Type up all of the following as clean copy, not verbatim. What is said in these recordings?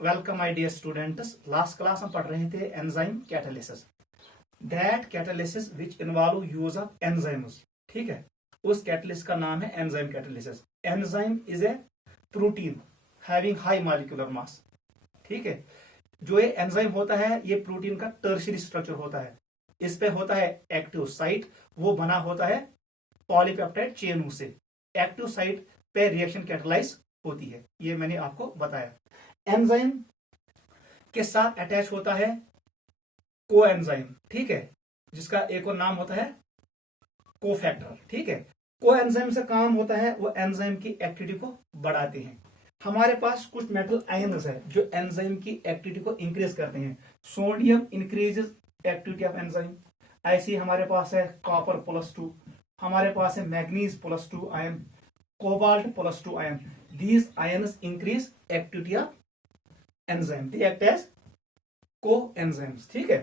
Welcome my dear students. Last class में पढ़ रहे थे enzyme catalysis, that catalysis which involve use of enzymes. ठीक है, उस कैटालिसिस का नाम है enzyme catalysis. Enzyme is a protein having high molecular mass. ठीक है, जो ये एंजाइम होता है ये प्रोटीन का टर्शियरी स्ट्रक्चर होता है। इस पे होता है एक्टिव साइट, वो बना होता है पॉलीपेप्टाइड चेन से। एक्टिव साइट पे रिएक्शन कैटालाइज होती है, ये मैंने आपको बताया। एंजाइम के साथ अटैच होता है कोएंजाइम, ठीक है, जिसका एक और नाम होता है कोफैक्टर। ठीक है, कोएंजाइम से काम होता है वो एंजाइम की एक्टिविटी को बढ़ाते हैं। हमारे पास कुछ मेटल आयन्स है जो एंजाइम की एक्टिविटी को इंक्रीज करते हैं। Sodium increases activity of enzyme. ऐसे हमारे पास है कॉपर +2, हमारे पास है manganese +2 ion, cobalt +2 ion. These ions increase activity of enzyme, they act as coenzymes. ठीक है,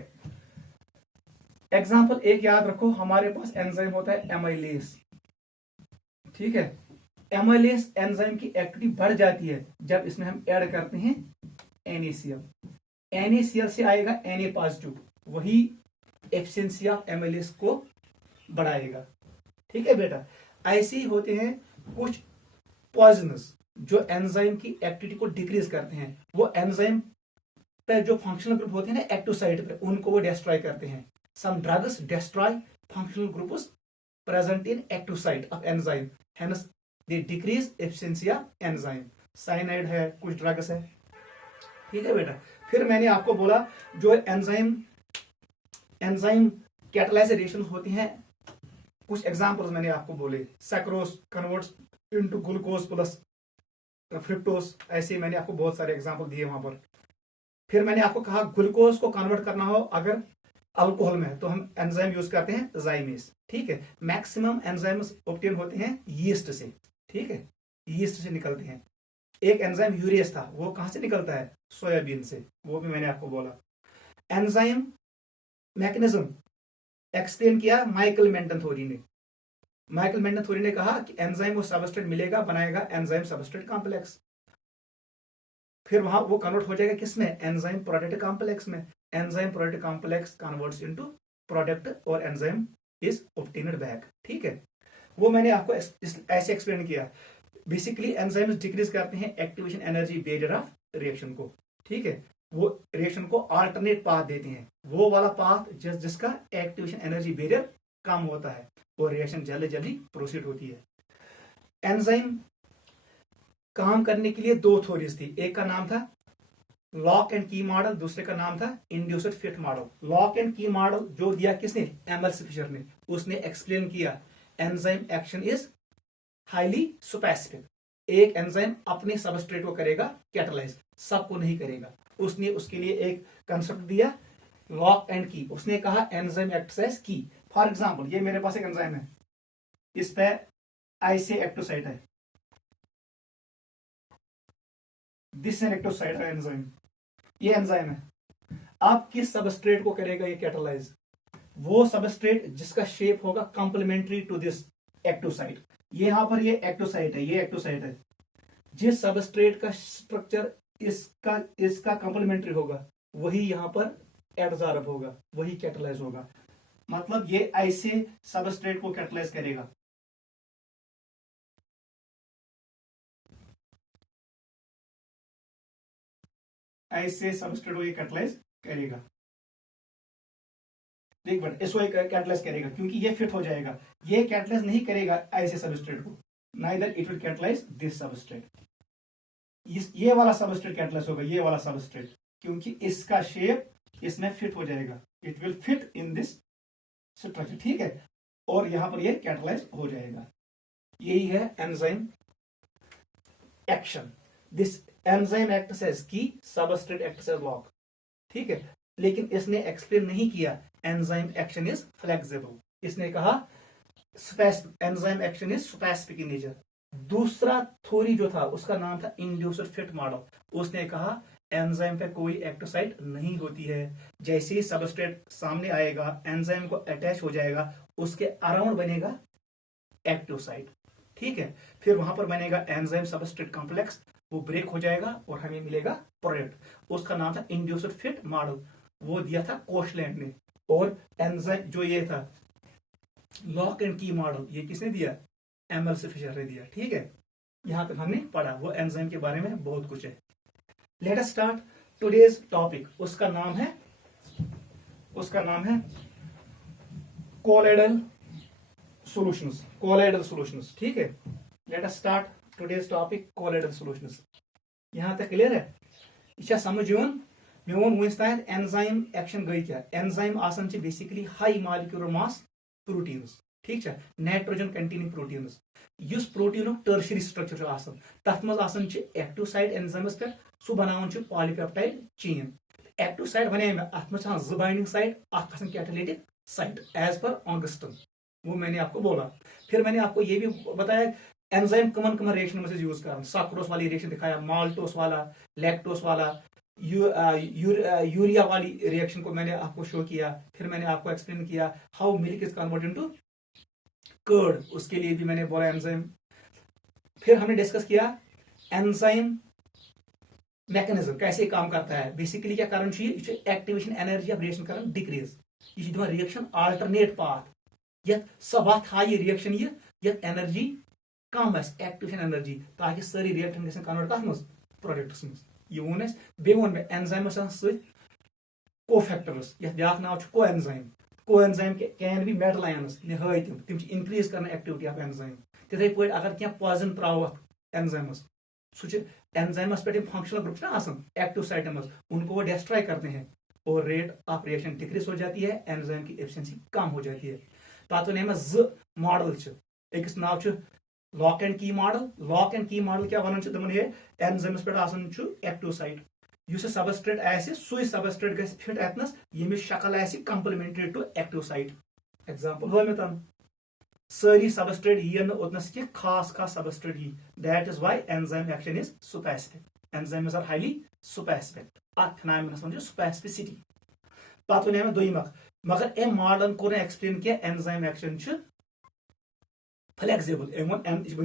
एग्जांपल एक याद रखो, हमारे पास एंजाइम होता है एमाइलेज। ठीक है, एमाइलेज एंजाइम की एक्टिविटी बढ़ जाती है जब इसमें हम ऐड करते हैं NaCl। NaCl से आएगा Na+, वही एफिशिएंसी ऑफ एमाइलेज को बढ़ाएगा। ठीक है बेटा, ऐसे ही होते हैं कुछ पॉइजनस जो एंजाइम की एक्टिविटी को डिक्रीज करते हैं। वो एंजाइम पे जो फंक्शनल ग्रुप होते हैं ना एक्टिव साइट पे, उनको वो डिस्ट्रॉय करते हैं। Some drugs destroy functional groups present in active site of enzyme, hence they decrease efficiency of enzyme. Cyanide है, कुछ ड्रग्स है। ठीक है बेटा, फिर मैंने आपको बोला जो एंजाइम कैटालाइज रिएक्शन होती हैं, कुछ एग्जांपल्स मैंने आपको बोले। Sucrose converts into glucose plus fructose, ऐसे मैंने आपको बहुत सारे एग्जांपल दिए वहां पर। फिर मैंने आपको कहा ग्लूकोज को कन्वर्ट करना हो अगर अल्कोहल में है तो हम एंजाइम यूज करते हैं जाइमेज। ठीक है, मैक्सिमम एंजाइम्स ऑब्टेन होते हैं यीस्ट से। ठीक है, यीस्ट से निकलते हैं। एक एंजाइम यूरियस था, वो कहां से निकलता है? सोयाबीन से, वो भी मैंने आपको बोला। एंजाइम मैकेनिज्म एक्सप्लेन किया माइकल मेंटन थ्योरी ने। माइकल मेंटन थ्योरी ने कहा कि एंजाइम को सबस्ट्रेट मिलेगा, बनाएगा एंजाइम सबस्ट्रेट कॉम्प्लेक्स। फिर वहां वो कन्वर्ट हो जाएगा किसमें? एंजाइम प्रोडक्ट कॉम्प्लेक्स में। Enzyme product complex converts into product और एंजाइम इज ऑब्टेन्ड बैक। ठीक है, वो मैंने आपको ऐसे एक्सप्लेन किया। बेसिकली एंजाइम्स डिक्रीज करते हैं activation energy barrier of reaction को। ठीक है, वो रिएक्शन को अल्टरनेट पाथ देते हैं, वो वाला पाथ जिसका एक्टिवेशन एनर्जी बैरियर कम होता है, और रिएक्शन जल्दी जल्दी प्रोसीड होती है। एंजाइम काम करने के लिए दो थ्योरीज थी, एक का नाम था लॉक एंड की मॉडल, दूसरे का नाम था induced fit model. Lock and की मॉडल जो दिया किसने? एमएल फिशर ने। उसने एक्सप्लेन किया enzyme action is highly specific. एक एंजाइम अपने सबस्ट्रेट को करेगा कैटालाइज, सबको नहीं करेगा। उसने उसके लिए एक कंसेप्ट दिया लॉक एंड की। उसने कहा एंजाइम एक्ट्स एज की। फॉर एग्जांपल ये मेरे पास एक एंजाइम है, इस पे ऐसे एक्टिव साइट है, दिस एक्टिव साइट है एंजाइम, ये एंजाइम है। आप किस सबस्ट्रेट को करेगा ये कैटालाइज? वो सबस्ट्रेट जिसका शेप होगा complementary to this active site. ये यहां पर ये एक्टिव साइट है, ये एक्टिव साइट है। जिस सबस्ट्रेट का स्ट्रक्चर इसका कंप्लीमेंट्री होगा वही यहां पर एडजॉर्ब होगा, वही कैटालाइज होगा। मतलब ये ऐसे सबस्ट्रेट को कैटालाइज करेगा। ऐसे सबस्ट्रेट को ये कैटालाइज करेगा। देख बट इसको कैटालाइज करेगा क्योंकि ये फिट हो जाएगा। ये कैटालाइज नहीं करेगा ऐसे सबस्ट्रेट को, neither it will catalyse this substrate. ये वाला सबस्ट्रेट कैटालाइज होगा, ये वाला सबस्ट्रेट, क्योंकि इसका शेप इसमें फिट हो जाएगा। It will fit in this structure. ठीक है, और यहां पर ये कैटालाइज हो जाएगा। यही है enzyme action. This enzyme acts as key, substrate acts as lock. ठीक है, लेकिन इसने एक्सप्लेन नहीं किया एंजाइम एक्शन इज फ्लेक्सिबल। इसने कहा enzyme action is specific in nature. दूसरा थ्योरी जो था उसका नाम था इंड्यूस्ड फिट मॉडल। उसने कहा एंजाइम पे कोई एक्टिव साइट नहीं होती है, जैसे ही सबस्ट्रेट सामने आएगा एंजाइम को अटैच हो जाएगा, उसके अराउंड बनेगा एक्टिव साइट। ठीक है, फिर वहां पर बनेगा एंजाइम सबस्ट्रेट कॉम्प्लेक्स, वो ब्रेक हो जाएगा और हमें मिलेगा प्रोडक्ट। उसका नाम था इंड्यूस्ड फिट मॉडल, वो दिया था कोशलैंड ने। और एंजाइम जो ये था लॉक एंड की मॉडल, ये किसने दिया? एमएल फिशर ने दिया। ठीक है, यहां तक हमने पढ़ा, वो एंजाइम के बारे में बहुत कुछ है। Let us start today's topic. उसका नाम है कोलाइडल सॉल्यूशंस। ठीक है, let us start today's topic colloidal solutions. यहां तक क्लियर है? यह समझ यन मे वोन वस तान एंजाइम एक्शन गई क्या? एंजाइम आसान basically high molecular mass proteins. ठीक है, नाइट्रोजन कंटेनिंग प्रोटीन्स। युस प्रोटीन टर्शरी स्ट्रक्चर आसान, तथ मज आसान एक्टिव साइट एंजाइमस पे, सु बनावन पॉलीपेप्टाइड चेन। एक्टिव साइट वन मे अत मे ज बाइंडिंग साइट, अत कैटालिटिक साइट एज पर ऑगस्टन, वो मैंने आपको बोला। फिर मैंने आपको ये भी बताया एंजाइम कमन रिएक्शन में से यूज करना। साक्रोस वाली रिएक्शन दिखाया, माल्टोस वाला, लैक्टोस वाला, यूरिया वाली रिएक्शन को मैंने आपको शो किया। फिर मैंने आपको एक्सप्लेन किया how milk is convert into curd, उसके लिए भी मैंने बोला एंजाइम। फिर हमने डिस्कस किया एंजाइम मैकेनिज्म कैसे काम करता है। बेसिकली क्या कारण एक्टिवेशन एनर्जी ऑफ रिएक्शन कर डिक्रीज, यह दिवान रिएक्शन आल्टरनेट पाथ, यह सब थाय रिएक्शन यह एनर्जी कम एक्टिवेशन एनर्जी, ताकि सारी रिएक्शन गन कन्वर्ट कथ मज प्रोडक्ट्स मज। यह वोन बे वोन मे एंजाइमस कोफैक्टर्स, यह ब्याक नाव को enzyme can be metal ions हाई तिम इंक्रीज करना एक्टिविटी ऑफ एंजाइम। तिथे पे अगर क्या पॉइजन त्राव एंजाइमस, सह एंजाइमस पे फंक्शनल ग्रुप्स ना आसान एक्टिव साइटन मज, उनको वो डिस्ट्रॉय करते हैं और रेट ऑफ रिएक्शन डिक्रीज हो जाती है, एंजाइम की एफिशिएंसी कम हो जाती है। पत वन ज मॉडल अकिस नाव लॉक एंड की मॉडल। लॉक एंड की मॉडल क्या वन दमन ये एंजाइमस पे आसान एक्टिव साइट, युस सबस्ट्रेट आसि सुई सबस्ट्रेट गस फिट अतनस यमिस शक्ल आसि complementary to active site. Example हो मे तन सारी सबस्ट्रेट यी ओतनस कि खास सबस्ट्रेट यी, that is why enzyme action is specific. Enzymes are highly specific, अत फिनोमेनस मन स्पेसिफिसिटी। पत वन मे दोयम मगर ए मॉडर्न को एक्सप्लेन किया एंजाइम एक्शन फ्लेक्सिबल,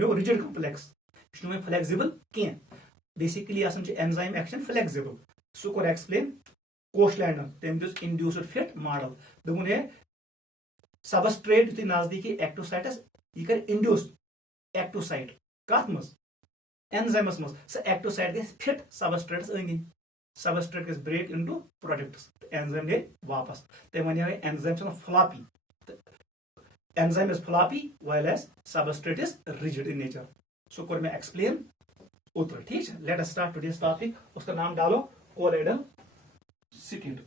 वो रिजिड कॉम्प्लेक्स, यह फ्लेक्सिबल कह। बेसिकली एंजाइम एक्शन फ्लेक्सिबल, सह एक्सप्लेन कोशलैंडन, तम दिस इंड्यूस्ड फिट मॉडल। दोन है सबस्ट्रेट यु नजदीकी एक्टिव साइटस यह कर इंड्यूस्ड एक्टिव साइट कथ मज एंजाइमस मज, सह एक्टिव साइट गई फिट सबस्ट्रेट्स अंदी, सबस्ट्रेट गई ब्रेक इनटू प्रोडक्ट्स, एंजाइम गई वापस। तम वन enzyme floppy, enzyme is floppy while as substrate is rigid in nature. So कोर मैं एक्सप्लेन उतर। ठीक है, let us start today's topic. उसका नाम डालो colloidal state.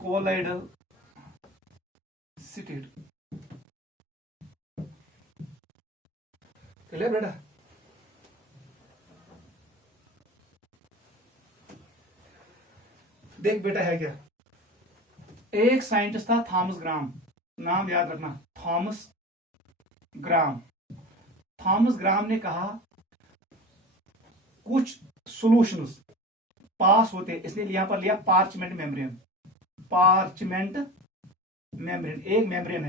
Colloidal state clear बेटा? देख बेटा है क्या, एक साइंटिस्ट था थॉमस ग्राम, नाम याद रखना थॉमस ग्राम। थॉमस ग्राम ने कहा कुछ सॉल्यूशंस पास होते, इसने यहां पर लिया पार्चमेंट मेम्ब्रेन। पार्चमेंट मेम्ब्रेन एक मेम्ब्रेन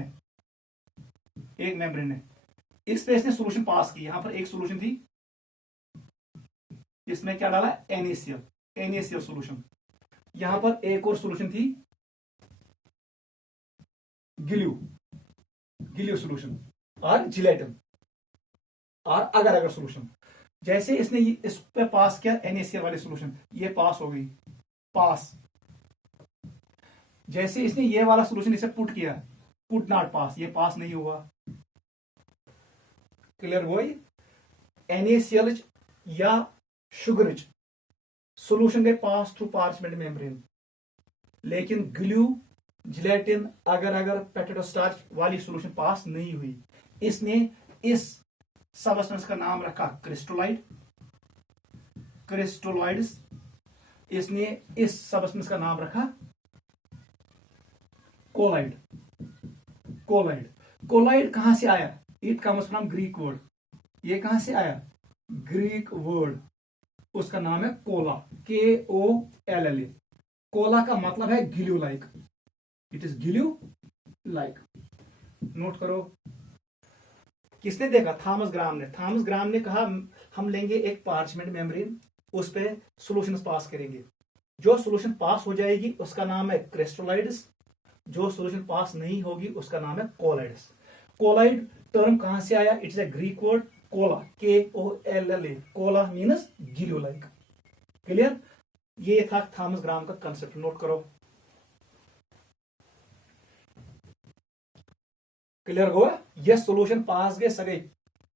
है, इस पे इसने सॉल्यूशन पास की। यहां पर एक सॉल्यूशन थी, इसमें क्या डाला NaCl सॉल्यूशन। यहां पर एक और सॉल्यूशन थी गिल्यू सॉल्यूशन और जिलेटिन और अगर सॉल्यूशन। जैसे इसने इस पे पास किया NaCl वाले सॉल्यूशन, ये पास हो गई, पास। जैसे इसने ये वाला सॉल्यूशन इसे पुट किया, पुट नॉट पास, ये पास नहीं हुआ। क्लियर वो NaCl या शुगर सॉल्यूशन गए पास थ्रू पार्चमेंट मेम्ब्रेन, लेकिन ग्लू जिलेटिन अगर पोटैटो स्टार्च वाली सॉल्यूशन पास नहीं हुई। इसने इस सबस्टेंस का नाम रखा क्रिस्टोलॉइड्स। इसने इस सबस्टेंस का नाम रखा कोलाइड। कोलाइड कहां से आया? It comes from Greek word. ये कहां से आया? ग्रीक वर्ड, उसका नाम है कोला, KOLLA। कोला का मतलब है glue like, it is glue like. Note करो, किसने देखा? थॉमस ग्राम ने। थॉमस ग्राम ने कहा हम लेंगे एक पार्चमेंट मेम्ब्रेन, उस पे सॉल्यूशन पास करेंगे, जो सॉल्यूशन पास हो जाएगी उसका नाम है क्रिस्टलाइड्स, जो सॉल्यूशन पास नहीं होगी उसका नाम है कोलाइड्स। कोलाइड टर्म कहां से आया? It's a Greek word Cola, KOLLA। Cola means गिलो लाइक। क्लियर? ये था थॉमस ग्राम का कंसेप्ट, नोट करो। क्लियर हुआ? यह सॉल्यूशन पास गए सगे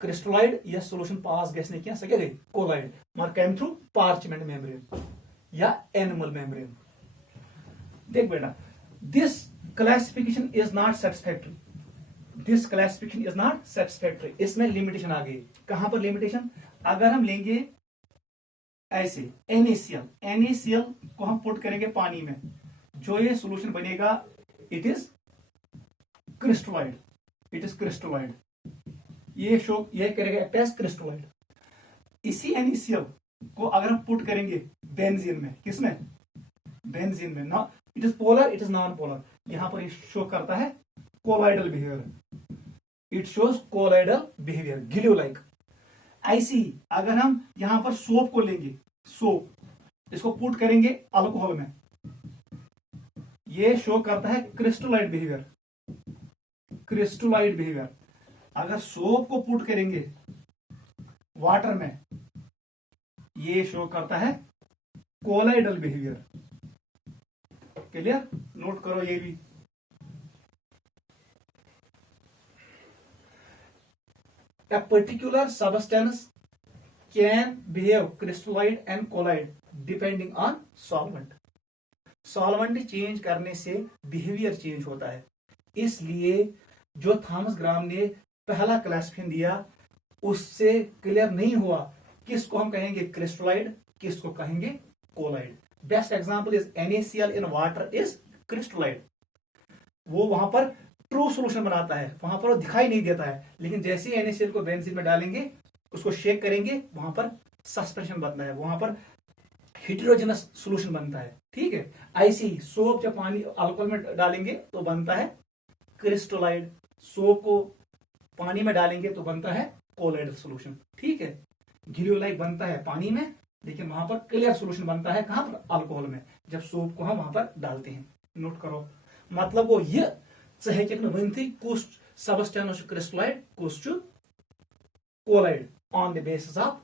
क्रिस्टलाइड, यह सॉल्यूशन पास गए क्या सके गए कोलाइड, मगर कैम थ्रू पार्चमेंट मेम्ब्रेन या एनिमल मेम्ब्रेन। देख बेटा, this classification is not satisfactory, this classification is not satisfactory. इसमें लिमिटेशन आ गई। कहां पर लिमिटेशन? अगर हम लेंगे ऐसे NaCl को हम पुट करेंगे पानी में, जो ये सॉल्यूशन बनेगा इट इज क्रिस्टलाइड, इट इज क्रिस्टलाइड। ये करेगा एक्ट एज क्रिस्टलाइड। इसी NaCl को अगर हम पुट करेंगे बेंजीन में, किसमें? बेंजीन में ना, it is polar, it is non polar. यहां पर शो करता है colloidal behaviour, it shows colloidal behaviour, गिलो लाइक। ऐसी अगर हम यहां पर सोप को लेंगे, सोप इसको पुट करेंगे अल्कोहल में, ये शो करता है क्रिस्टलाइड बिहेवियर, क्रिस्टलाइड बिहेवियर। अगर सोप को पुट करेंगे वाटर में, ये शो करता है कोलाइडल बिहेवियर। क्लियर? नोट करो ये भी। A particular substance can behave crystalline and colloid depending on solvent. Solvent change करने से बिहेवियर चेंज होता है। इसलिए जो थॉमस ग्राम ने पहला क्लासिफिकेशन दिया उससे क्लियर नहीं हुआ किसको हम कहेंगे क्रिस्टलाइड, किसको कहेंगे colloid. Best example is NaCl in water is crystalloid. वो वहां पर ट्रू सॉल्यूशन बनाता है, वहां पर वो दिखाई नहीं देता है, लेकिन जैसे ही NaCl को बेंजीन में डालेंगे, उसको शेक करेंगे, वहां पर सस्पेंशन बनता है, वहां पर हेटेरोजेनस सॉल्यूशन बनता है। ठीक है? ऐसे ही सोप जब पानी अल्कोहल में डालेंगे तो बनता है क्रिस्टलाइड, सोप को पानी में डालेंगे तो बनता है कोलाइडल सॉल्यूशन। ठीक है? गिलियोलाइट बनता है पानी में, लेकिन वहां पर क्लियर सॉल्यूशन बनता है कहां पर? अल्कोहल में, जब सोप को हम वहां पर डालते हैं। नोट करो, मतलब वो ये वन कुछ सबस्टेंस क्रिस्टलाइड, कुछ colloid on the basis of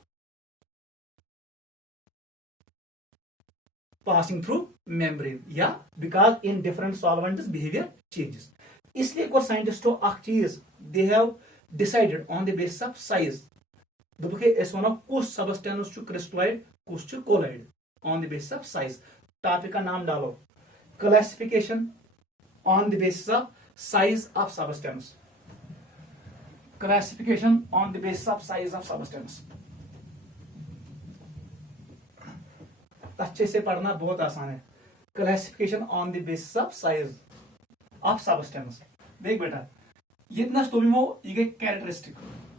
passing through membrane या because in different solvents behavior changes। इसलिए को साइंटिस्टों अख चीज they have decided on the basis of size, दोपके इस वनो कुछ सबस्टेंस छु क्रिस्टलाइड, कुछ छु colloid on the basis of size। Topic का नाम डालो, classification on the basis of size of substance, classification on the basis of size of substance। अच्छे से पढ़ना बहुत आसान है। Classification on the basis of size of substance. देख बेटा, इतना तो भी वो ये कैरेक्टरिस्टिक,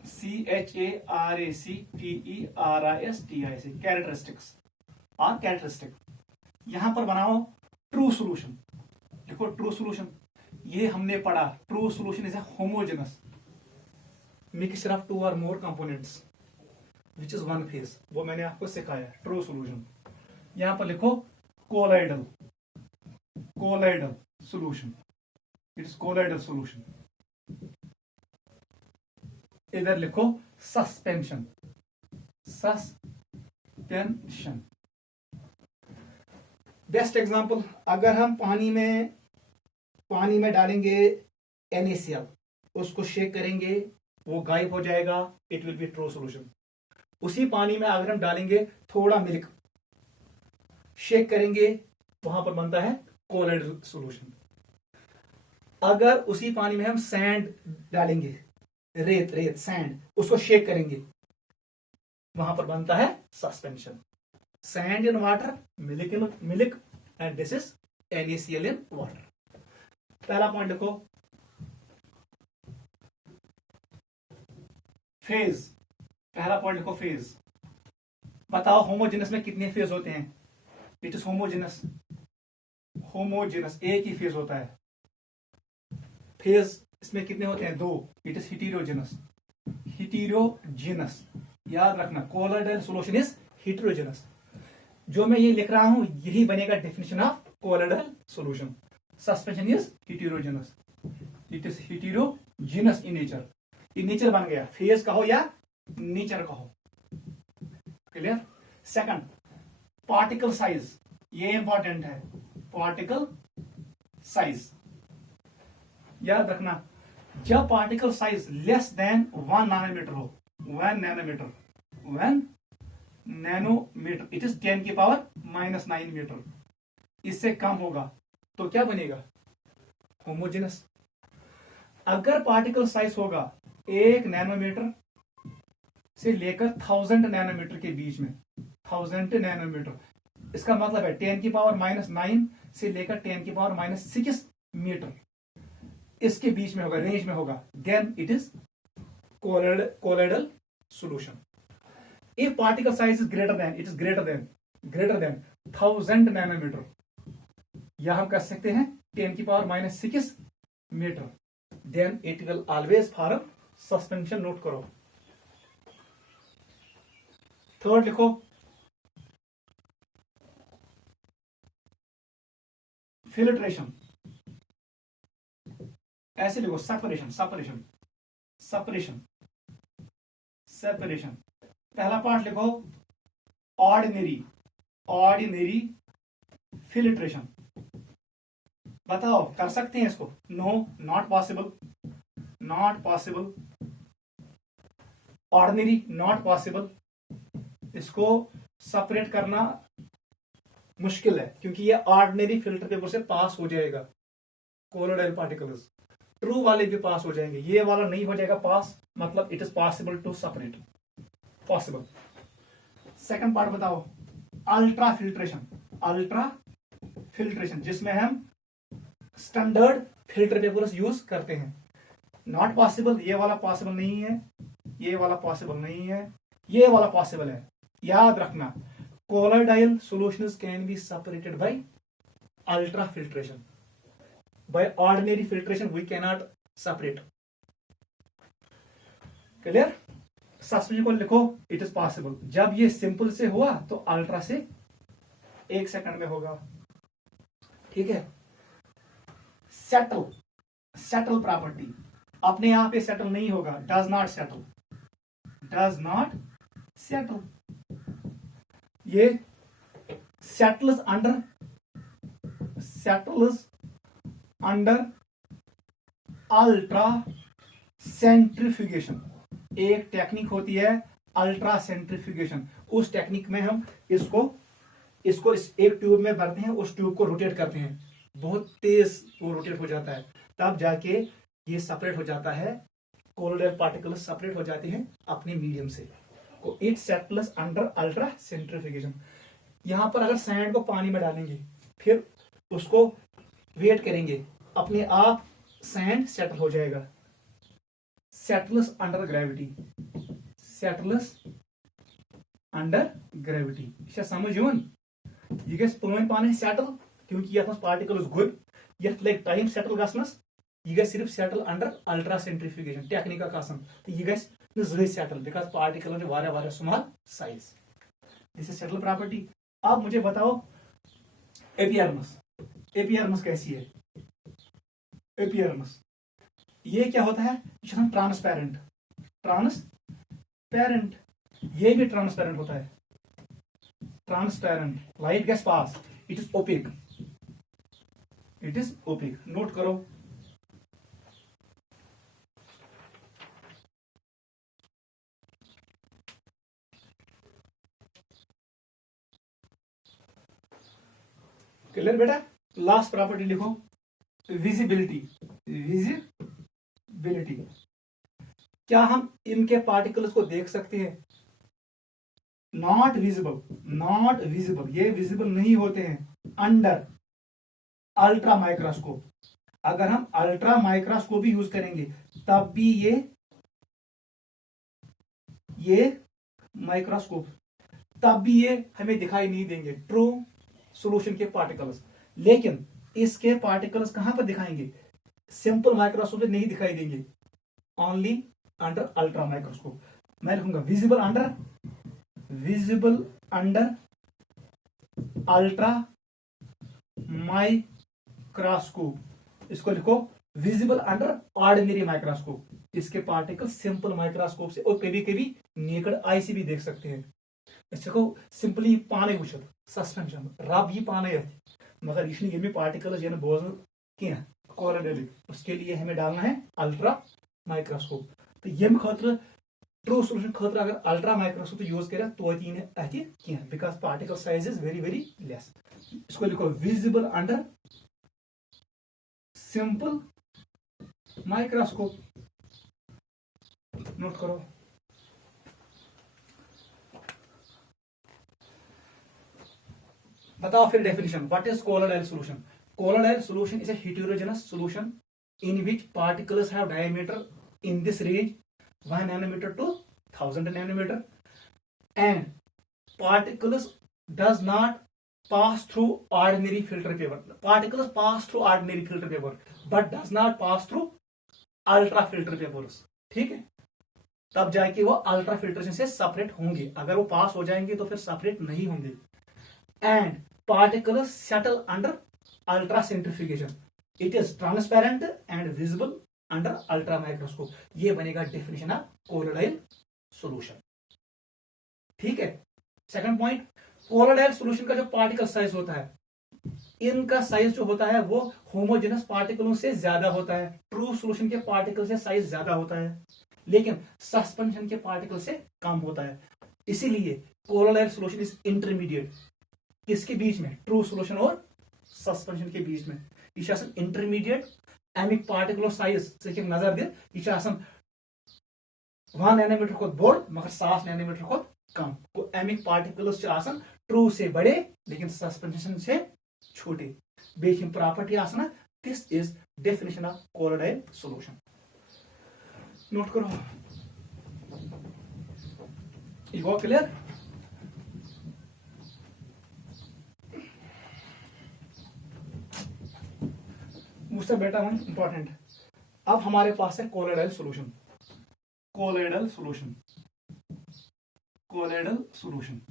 CHARACTERISTIC, कैरेक्टरिस्टिक्स और कैरेक्टरिस्टिक। यहां पर बनाओ ट्रू सॉल्यूशन। देखो ट्रू सॉल्यूशन, ये हमने पढ़ा, true solution is a homogeneous mixture of two or more components which is one phase. वो मैंने आपको सिखाया, ट्रू सॉल्यूशन। यहां पर लिखो colloidal, colloidal solution, it is colloidal solution. इधर लिखो सस्पेंशन, सस्पेंशन। बेस्ट एग्जांपल, अगर हम पानी में डालेंगे NaCl, उसको शेक करेंगे, वो गायब हो जाएगा, it will be true solution. उसी पानी में अगर हम डालेंगे थोड़ा मिल्क, शेक करेंगे, वहां पर बनता है कोलाइडल सॉल्यूशन। अगर उसी पानी में हम सैंड डालेंगे, रेत सैंड, उसको शेक करेंगे, वहां पर बनता है suspension. Sand in water, milk in milk, and this is NaCl in water. पहला पॉइंट लिखो फेज। पहला पॉइंट लिखो फेज। बताओ होमोजेनस में कितने फेज होते हैं? इट इज होमोजेनस, होमोजेनस एक ही फेज होता है। फेज इसमें कितने होते हैं? दो। इट इज हेटेरोजेनस, heterogeneous, याद रखना कोलोइडल सॉल्यूशन इज heterogeneous। जो मैं ये लिख रहा हूं यही बनेगा definition of colloidal solution. Suspension is heterogeneous, it is heterogeneous in nature. In nature बन गया, फेज कहो या नेचर कहो। क्लियर। सेकंड, पार्टिकल साइज, ये इंपॉर्टेंट है। पार्टिकल साइज याद रखना, जब particle size less than 1 nanometer हो, 1 नैनोमीटर, 1 नैनोमीटर, इट इज 10 की पावर -9 मीटर, इससे कम होगा तो क्या बनेगा? होमोजेनस। अगर पार्टिकल साइज होगा 1 नैनोमीटर से लेकर 1000 नैनोमीटर के बीच में, 1000 नैनोमीटर, इसका मतलब है 10 की पावर -9 से लेकर 10 की पावर -6 मीटर, इसके बीच में होगा, रेंज में होगा, then it is colloidal solution. If particle size is greater than, it is greater than 1000 nanometer, या हम कह सकते हैं 10 की power -6 meter, then it will always form suspension. Note करो। थर्ड लिखो, फिल्ट्रेशन, ऐसे लिखो, सेपरेशन, सेपरेशन, सेपरेशन, सेपरेशन। पहला पार्ट लिखो ऑर्डिनरी, ऑर्डिनरी फिल्ट्रेशन। बताओ कर सकते हैं इसको? No, not possible, not possible. Ordinary not possible, इसको सेपरेट करना मुश्किल है क्योंकि ये ऑर्डिनरी फिल्टर पेपर से पास हो जाएगा कोलोइडल पार्टिकल्स। ट्रू वाले भी पास हो जाएंगे, ये वाला नहीं हो जाएगा पास, मतलब it is possible to separate, possible. Second part बताओ, अल्ट्रा फिल्ट्रेशन, अल्ट्रा फिल्ट्रेशन, जिसमें हम स्टैंडर्ड फिल्टर पेपर्स यूज करते हैं। नॉट पॉसिबल, ये वाला पॉसिबल नहीं है, ये वाला पॉसिबल नहीं है, ये वाला पॉसिबल है। याद रखना, colloidal solutions can be separated by ultra filtration. By ordinary filtration we cannot separate. Clear? Suspension को लिखो, इट इज पॉसिबल। जब ये सिंपल से हुआ तो अल्ट्रा से 1 सेकंड में होगा। ठीक है। सेटल, सेटल प्रॉपर्टी, अपने आप ये सेटल नहीं होगा, does not settle, does not settle. ये settles under, settles under ultra centrifugation. एक टेक्निक होती है अल्ट्रा सेंट्रीफ्यूगेशन, उस टेक्निक में हम इसको इस एक ट्यूब में भरते हैं, उस ट्यूब को रोटेट करते हैं, बहुत तेज वो रोटेट हो जाता है, तब जाके ये सेपरेट हो जाता है, कोलोइडल पार्टिकल्स सेपरेट हो जाते हैं अपने मीडियम से। It settles under ultra centrifugation. यहां पर अगर सैंड को पानी में डालेंगे, फिर उसको वेट करेंगे, अपने आप सैंड सेटल हो जाएगा। Settles under gravity, settles under gravity. यह समझ यन, यह गस पान पान सेटल, क्योंकि यथ पार्टिकल गुड, यथ लग टाइम सेटल गसनस, यह गस सिर्फ settle under ultra centrifugation technique आसान, तो यह गस जह सेटल, बिकॉज पार्टिकल वारिया small size. This is settle property. अब मुझे बताओ एपियरमस, एपियरमस कैसी है? एपियरमस ये क्या होता है? ट्रांसपेरेंट, ट्रांसपेरेंट, ये भी ट्रांसपेरेंट होता है, ट्रांसपेरेंट, लाइट गैस pass, it is opaque, it is opaque. Note करो। क्लियर बेटा? लास्ट प्रॉपर्टी लिखो, विजिबिलिटी, विजिबिलिटी। क्या हम इनके पार्टिकल्स को देख सकते हैं? नॉट विजिबल, नॉट विजिबल, ये विजिबल नहीं होते हैं अंडर अल्ट्रा माइक्रोस्कोप। अगर हम अल्ट्रा माइक्रोस्कोप भी यूज करेंगे तब भी ये माइक्रोस्कोप, तब भी ये हमें दिखाई नहीं देंगे, ट्रू सॉल्यूशन के पार्टिकल्स। लेकिन इसके पार्टिकल्स कहां पर दिखाएंगे? सिंपल माइक्रोस्कोप में नहीं दिखाई देंगे, ओनली अंडर अल्ट्रा माइक्रोस्कोप। मैं लिखूंगा विजिबल अंडर अल्ट्रा माइक्रोस्कोप। इसको लिखो विजिबल अंडर ऑर्डिनरी माइक्रोस्कोप। इसके पार्टिकल सिंपल माइक्रोस्कोप से और कभी कभी नेकेड आई से भी देख सकते हैं। इसको सिंपली पाने वुचित सस्पेंशन रब ये पाने मगर ये में पार्टिकल ये बोजन क्या कोलोइडल, उसके लिए हमें डालना है अल्ट्रा माइक्रोस्कोप। तो यम खतर ट्रू सोल्यूशन खतर अगर अल्ट्रा माइक्रोस्कोप यूज करें तो क्या because particle size is very very less. इसको लिखो visible under simple microscope. Note करो। बताओ फिर definition what is colloidal solution. Colloidal solution is a heterogeneous solution in which particles have diameter in this range 1 nanometer to 1000 nanometer and particles does not pass through ordinary filter paper. Particles pass through ordinary filter paper but does not pass through ultra filter papers. ठीक है, तब जाके वो ultra filtration से separate होंगे। अगर वो पास हो जाएंगे तो फिर सेपरेट नहीं होंगे। And particles settle under ultra centrifugation. It is transparent and visible under ultra microscope. ये बनेगा डेफिनेशन ऑफ कोलोइडल सॉल्यूशन। ठीक है। सेकंड पॉइंट, कोलोइडल सॉल्यूशन का जो पार्टिकल साइज होता है, इनका साइज जो होता है वो होमोजेनस पार्टिकलों से ज्यादा होता है। ट्रू सॉल्यूशन के पार्टिकल से साइज ज्यादा होता है लेकिन सस्पेंशन के पार्टिकल से कम होता है। इसीलिए कोलोइडल सॉल्यूशन इज इंटरमीडिएट। किसके बीच में? ट्रू सॉल्यूशन और सस्पेंशन के बीच में। यह इंटरमीडिएट एमिक पार्टिकुलर साइज से नजर दिन यह 1 नैनोमीटर खुद बोड़ मगर 1000 नैनोमीटर खुद कम। एमिक पार्टिकल्स ट्रू से बड़े लेकिन सस्पेंशन से छोटे। बेम प्रॉपर्टी आसान। This is definition of colloidal solution. Note करो। ये क्लियर? मुझसे बेटा वन इंपॉर्टेंट। अब हमारे पास है colloidal solution. Colloidal solution, colloidal solution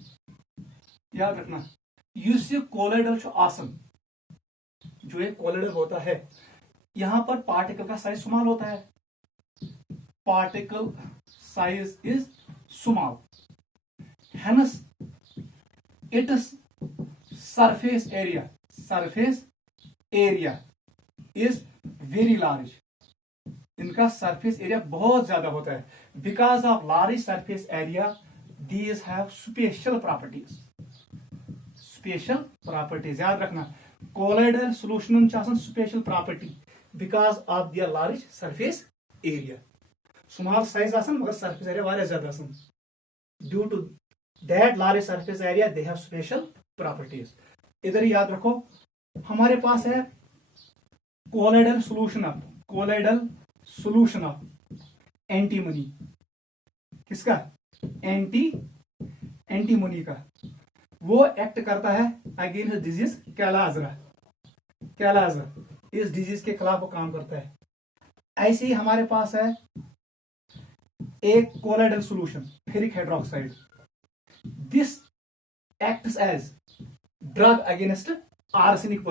याद रखना। ये कोलोइडल जो ये कोलोइडल होता है, यहां पर पार्टिकल का साइज स्मॉल होता है। Particle size is small, hence its surface area is very large. इनका सरफेस एरिया बहुत ज्यादा होता है। Because of large surface area these have special properties. याद रखना, colloidal solution special property because of their large surface area. Small size मगर surface area वारिया ज्यादा। Due to that large surface area they have special properties. इधर याद रखो, हमारे पास है कोलोइडल सॉल्यूशन ऑफ एंटीमनी। किसका? एंटीमनी का। वो एक्ट करता है अगेंस्ट डिजीज कैलाजरा। इस डिजीज के खिलाफ वो काम करता है। ऐसे ही हमारे पास है एक colloidal solution ferric hydroxide. This acts as drug against arsenic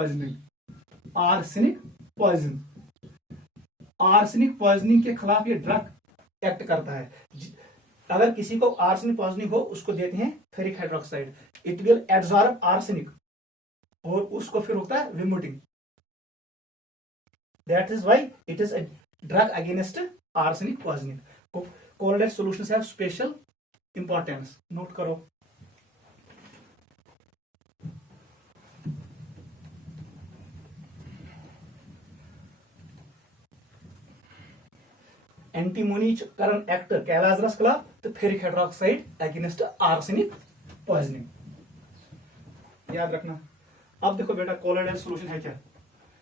poisoning के खिलाफ ये ड्रग एक्ट करता है। अगर किसी को आर्सेनिक पॉइजनिंग हो उसको देते हैं ferric hydroxide. It will absorb arsenic और उसको फिर होता है विमुटिंग। That is why it is a drug against arsenic poisoning. Colloidal solutions have special importance. Note करो। एंटीमोनी करन एक्ट कैलाजरस खिलाफ तो ferric hydroxide against arsenic poisoning. याद रखना। अब देखो बेटा, कोलोइडल सॉल्यूशन है क्या?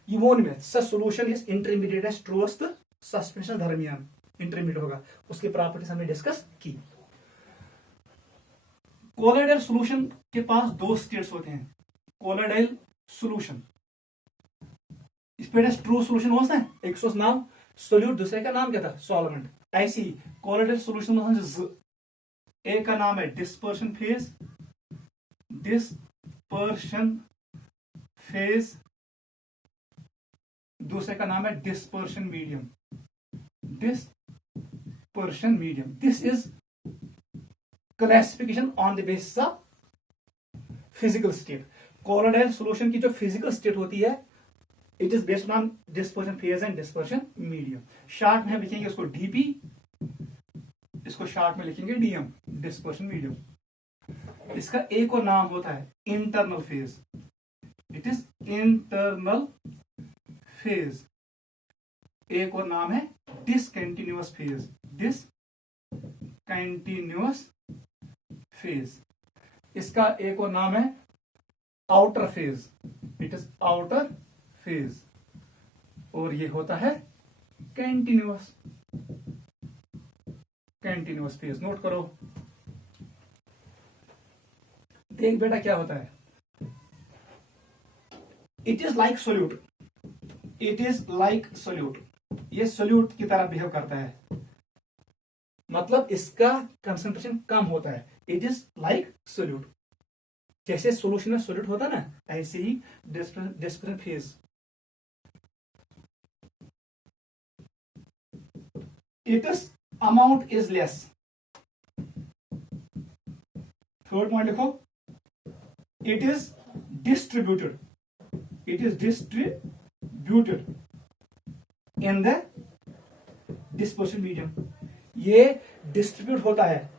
ये वोन में सॉल्यूशन इज इंटरमीडिएट है स्ट्रोस सस्पेंशन दरमियान इंटरमीडिएट होगा। उसकी प्रॉपर्टीज हमने डिस्कस की। कोलोइडल सॉल्यूशन के पास दो स्टेट्स होते हैं। कोलोइडल सॉल्यूशन इस पे ट्रू सॉल्यूशन होता है, एक नाम सोल्यूट, दूसरे का नाम क्या था? सॉल्वेंट। ऐसी कोलोइडल सॉल्यूशन में एक का नाम है डिस्पर्शन फेज, दूसरे का नाम है dispersion medium, this is classification on the basis of physical state. Colloidal solution की जो फिजिकल स्टेट होती है, it is based on dispersion phase and dispersion medium. Short में हम लिखेंगे इसको डीपी, इसको शॉर्ट में लिखेंगे डीएम, डिस्पर्शन मीडियम। इसका एक और नाम होता है internal phase, it is internal phase. एक और नाम है डिसकंटिन्यूअस फेज, डिसकंटिन्यूअस फेज। इसका एक और नाम है outer phase, it is outer phase. और ये होता है कंटिन्यूअस फेज। नोट करो, देख बेटा क्या होता है। It is like solute, it is like solute, ये सोल्यूट की तरह बिहेव करता है, मतलब इसका कंसंट्रेशन कम होता है। इट इज लाइक सोल्यूट, जैसे सोल्यूशन में सोल्यूट होता है ना, ऐसे ही dispersion phase. It is amount is less. Third point लिखो, it is distributed, it is distributed in the dispersion medium. ये डिस्ट्रीब्यूट होता है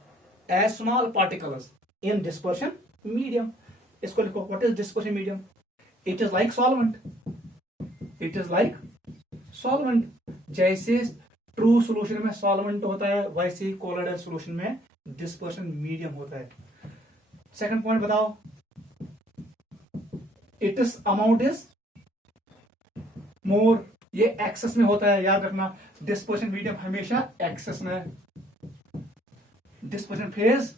as small particles in dispersion medium. इसको लिखो, what is dispersion medium? It is like solvent, it is like solvent. जैसे true solution में solvent होता है, वैसे ही कोलोइडल सॉल्यूशन में डिस्पर्शन मीडियम होता है। सेकंड पॉइंट बताओ, it is amount is more, ये एक्सेस में होता है, याद रखना। डिस्पर्शन मीडियम हमेशा एक्सेस में, डिस्पर्शन फेज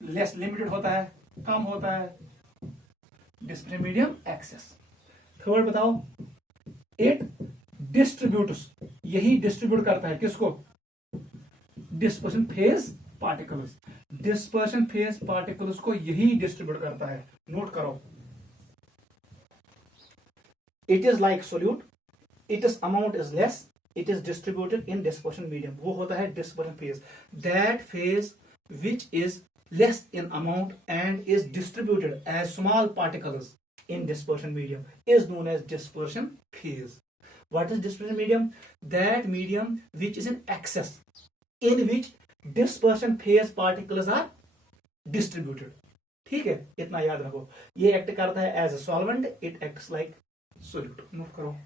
लेस लिमिटेड होता है, कम होता है, डिस्पर्शन मीडियम एक्सेस। थर्ड बताओ, इट डिस्ट्रीब्यूट्स, यही डिस्ट्रीब्यूट करता है किसको? Dispersion phase particles, dispersion phase particles को यही डिस्ट्रीब्यूट करता है। नोट करो, it is like solute, it is amount is less, it is distributed in dispersion medium. वो होता है dispersion phase. That phase which is less in amount and is distributed as small particles in dispersion medium is known as dispersion phase. What is dispersion medium? That medium which is in excess, in which dispersion phase particles are distributed. ठीक है, इतना याद रखो। ये act करता है as a solvent, it acts like solute. Note करो,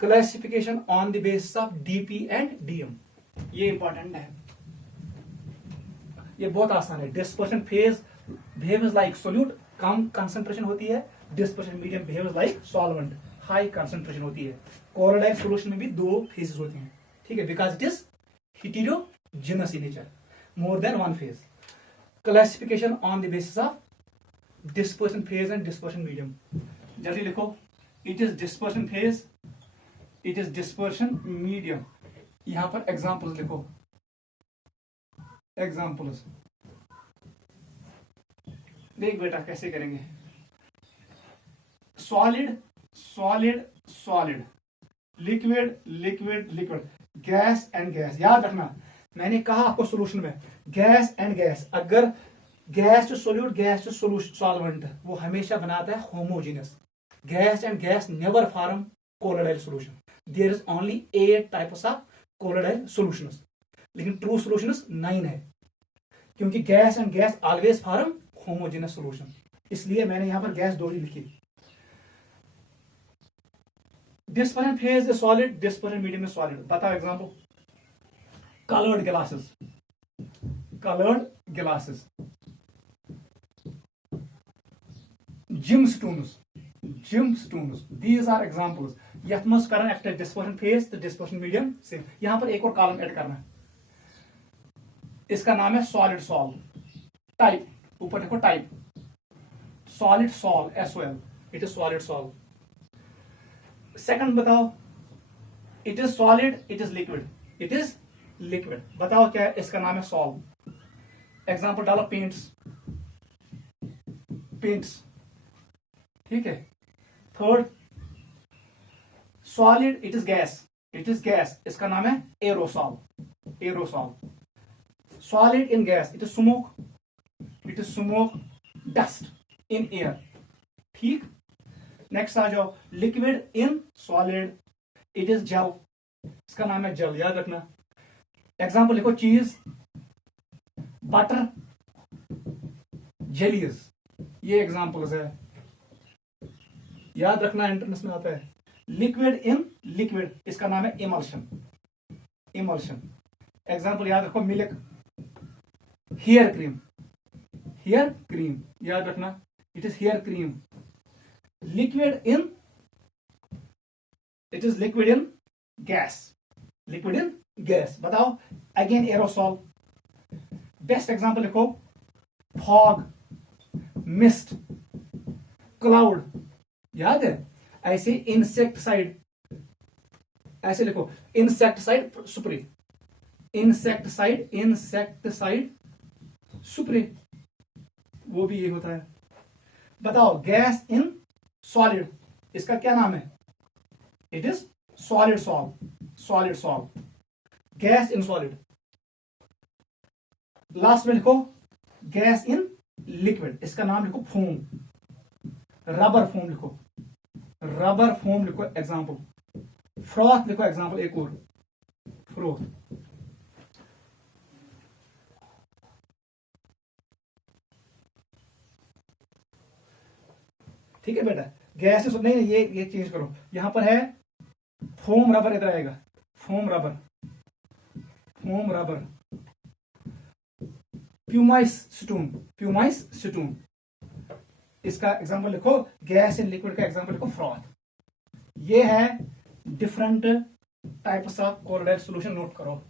classification on the basis of DP and DM, ये इंपॉर्टेंट है, ये बहुत आसान है। Dispersion phase behaves like solute, कम कंसंट्रेशन होती है। Dispersion medium behaves like solvent, high concentration होती है। कोलोइडल सॉल्यूशन में भी दो फेजेस होते हैं, ठीक है, because it is heterogeneous in nature, more than one phase. Classification on the basis of dispersion phase and dispersion medium, जल्दी लिखो। It is dispersion phase, it is dispersion medium. यहां पर एग्जांपल्स लिखो, एग्जांपल्स देख बेटा कैसे करेंगे। Solid solid solid, liquid liquid liquid, gas and gas. याद रखना, मैंने कहा आपको सॉल्यूशन में गैस एंड गैस, अगर gas to solute, gas to solvent, वो हमेशा बनाता है homogeneous. Gas and gas never form colloidal solution. There is only 8 types of colloidal solutions, लेकिन ट्रू सॉल्यूशंस 9 है, क्योंकि gas and gas always form homogeneous solution, इसलिए मैंने यहां पर गैस 2 ही लिखी। Dispersion phase is solid, dispersion medium is solid. बताओ example, coloured glasses, coloured glasses, gemstones, gemstones, these are examples. यथ मज कर डिस्पर्शन फेज तो डिस्पर्शन मीडियम सेम। यहां पर एक और कॉलम ऐड करना, इसका नाम है सॉलिड सॉल्व। टाइप ऊपर देखो, type solid sol, SOL, it is solid sol. Second बताओ, it is solid, it is liquid, it is liquid. बताओ क्या है, इसका नाम है सॉल्व। एग्जांपल डालो, पेंट्स, पेंट्स, ठीक है। Third, solid, it is gas, it is gas, इसका नाम है aerosol, aerosol. Solid in gas, it is smoke, it is smoke, dust in air, ठीक। नेक्स्ट आ जाओ, liquid in solid, it is jail, इसका नाम है जेल, याद रखना। एग्जांपल लिखो, चीज, बटर, जेलीज, ये एग्जांपल्स है, याद रखना, एंट्रेंस में आता है। लिक्विड इन लिक्विड, इसका नाम है इमल्शन, इमल्शन। एग्जांपल याद रखो, milk, hair cream, hair cream, याद रखना, it is hair cream. Liquid in, it is liquid in gas, liquid in gas. बताओ अगेन एरोसॉल। बेस्ट एग्जांपल लिखो, फॉग, मिस्ट, क्लाउड, याद है। ऐसे इंसेक्टिसाइड, ऐसे लिखो, insecticide spray, insecticide, insecticide spray, वो भी ये होता है। बताओ गैस इन सॉलिड, इसका क्या नाम है, it is solid solve, solid solve. Gas in solid. Last में लिखो, गैस इन लिक्विड, इसका नाम लिखो फोम, रबर फोम लिखो, रबर फोम लिखो एग्जांपल। फ्रॉथ लिखो एग्जांपल, एक और, फ्रोथ। ठीक है बेटा, गैस नहीं, ये चेंज करो, यहां पर है फोम रबर, इधर आएगा foam rubber, foam rubber. Pumice stone, pumice stone, इसका एग्जांपल लिखो। गैस इन लिक्विड का एग्जांपल लिखो, फ्रॉथ। ये है different types of colloidal solution, note करो।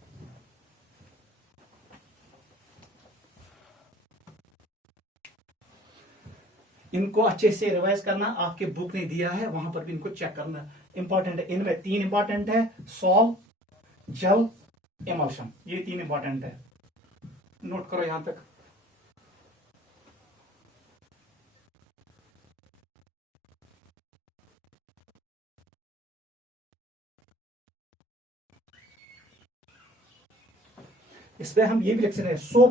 इनको अच्छे से रिवाइज करना, आपके बुक ने दिया है वहां पर भी इनको चेक करना, इंपॉर्टेंट है। इनमें 3 इंपॉर्टेंट है, सॉल्व, जेल, इमल्शन, ये 3 इंपॉर्टेंट है, नोट करो यहां तक। इसमें हम ये भी लिख सकते हैं, सोप